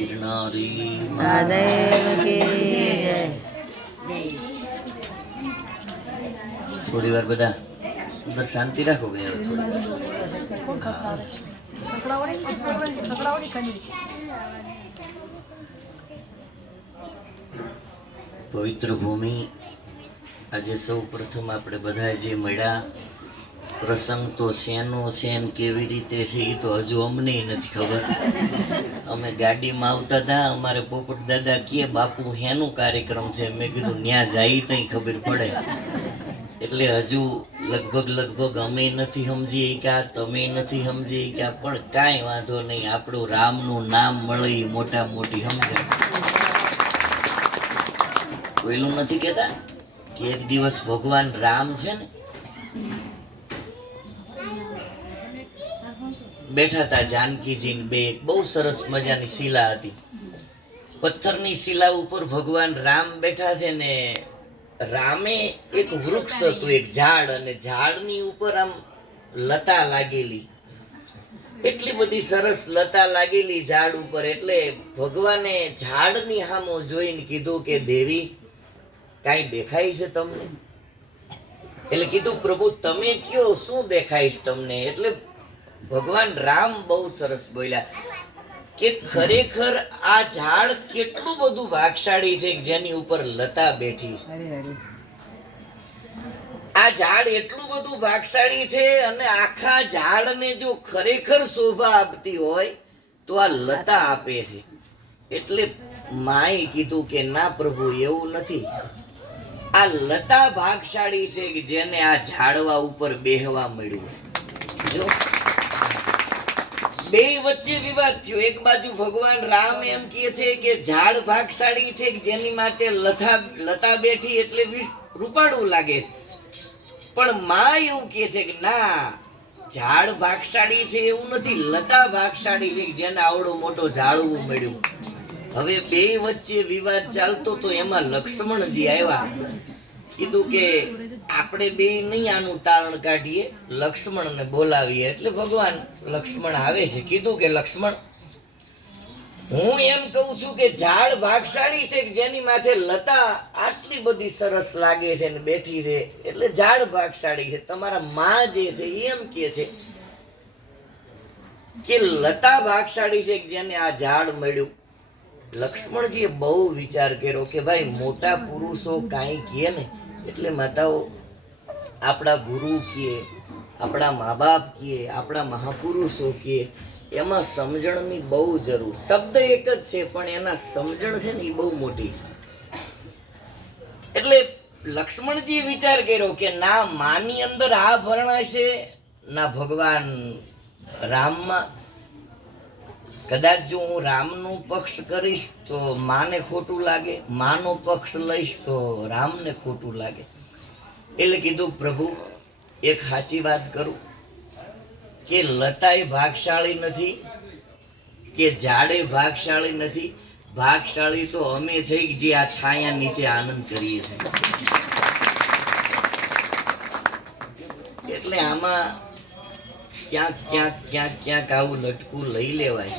गिरनारी महादेव की जय। थोड़ी बार बता अंदर शांति रखोगे पवित्र भूमि आज सौ प्रथम આપણે બધા જે મળ્યા પ્રસંગ તો શેનો શેન કેવી રીતે છે એ તો હજુ અમને નથી ખબર. અમે ગાડીમાં આવતા હતા, અમારે પોપટ દાદા કહે બાપુ હેનું કાર્યક્રમ છે. મેં કીધું ન્યા જાય તઈ ખબર પડે. એટલે હજુ લગભગ અમે નથી સમજી કે તમે નથી સમજી કે પણ કાંઈ વાંધો નહીં, આપણું રામનું નામ મળે એ મોટા મોટી સમજણ. પેલું નથી કહેતા કે એક દિવસ ભગવાન રામ છે ને બેઠા હતા જાનકીજી ને બે, બહુ સરસ મજાની શિલા હતી. પથ્થરની શિલા ઉપર ભગવાન રામ બેઠા છે ને રામે એક વૃક્ષ હતું, એક ઝાડ, અને ઝાડની ઉપર આમ લતા લાગેલી, એટલી બધી સરસ લતા લાગેલી ઝાડ ઉપર. એટલે ભગવાને ઝાડની સામો જોઈને કીધું કે દેવી કાંઈ દેખાય છે તમને? એટલે કીધું પ્રભુ તમે કયો શું દેખાય છે તમને? એટલે ભગવાન રામ બહુ સરસ બોલ્યા કે ખરેખર આ ઝાડ કેટલું બધું ભાગશાળી છે જેની ઉપર લતા બેઠી. આ ઝાડ એટલું બધું ભાગશાળી છે અને આખા ઝાડને જો ખરેખર શોભા આપતી હોય તો આ લતા આપે છે. એટલે માએ કીધું કે ના પ્રભુ એવું નથી, આ લતા ભાગશાળી છે કે જેને આ ઝાડવા ઉપર બેહવા મળ્યું. જો બે વચ્ચે વિવાદ થયો. એક બાજુ ભગવાન રામ એમ કહે છે કે ઝાડ ભાગશાળી છે જેની માથે લતા બેઠી એટલે રૂપાળું લાગે, પણ માં એવું કહે છે કે ના, ઝાડ ભાગશાળી છે એવું નથી, લતા ભાગશાળી છે જેને આવડો મોટો ઝાડવું મળ્યું. હવે બે વચ્ચે વિવાદ ચાલતો તો એમાં લક્ષ્મણજી આવ્યા. કીધું કે આપણે બે નહીં આનું તારણ કાઢીએ, લક્ષ્મણને બોલાવીએ. એટલે ભગવાન લક્ષ્મણ આવે છે. કીધું કે લક્ષ્મણ, હું એમ કહું છું કે ઝાડ ભાગશાળી છે જેની માથે લતા આટલી બધી સરસ લાગે છે ને બેઠી છે, એટલે ઝાડ ભાગશાળી છે. તમારા માં જે છે એમ કે છે કે લતા ભાગશાળી છે જેને આ ઝાડ મળ્યું. લક્ષ્મણજીએ બહુ વિચાર કર્યો કે ભાઈ મોટા પુરુષો કાંઈ કહે ને એટલે માતાઓ આપણા ગુરુ કહે, આપણા મા બાપ કહે, આપણા મહાપુરુષો કહે, એમાં સમજણની બહુ જરૂર. શબ્દ એક જ છે પણ એના સમજણ છે ને એ બહુ મોટી. એટલે લક્ષ્મણજીએ વિચાર કર્યો કે ના માની અંદર આ ભરણા છે, ના ભગવાન રામમાં. કદાચ જો હું રામનો પક્ષ કરીશ તો માને ખોટું લાગે, માનો પક્ષ લઈશ તો રામને ખોટું લાગે. એટલે કીધું પ્રભુ એક સાચી વાત કરું કે લતાય ભાગશાળી નથી કે ઝાડે ભાગશાળી નથી, ભાગશાળી તો અમે છે જે આ છાયા નીચે આનંદ કરીએ છીએ. એટલે આમાં ક્યાંક આવું લટકું લઈ લેવાય.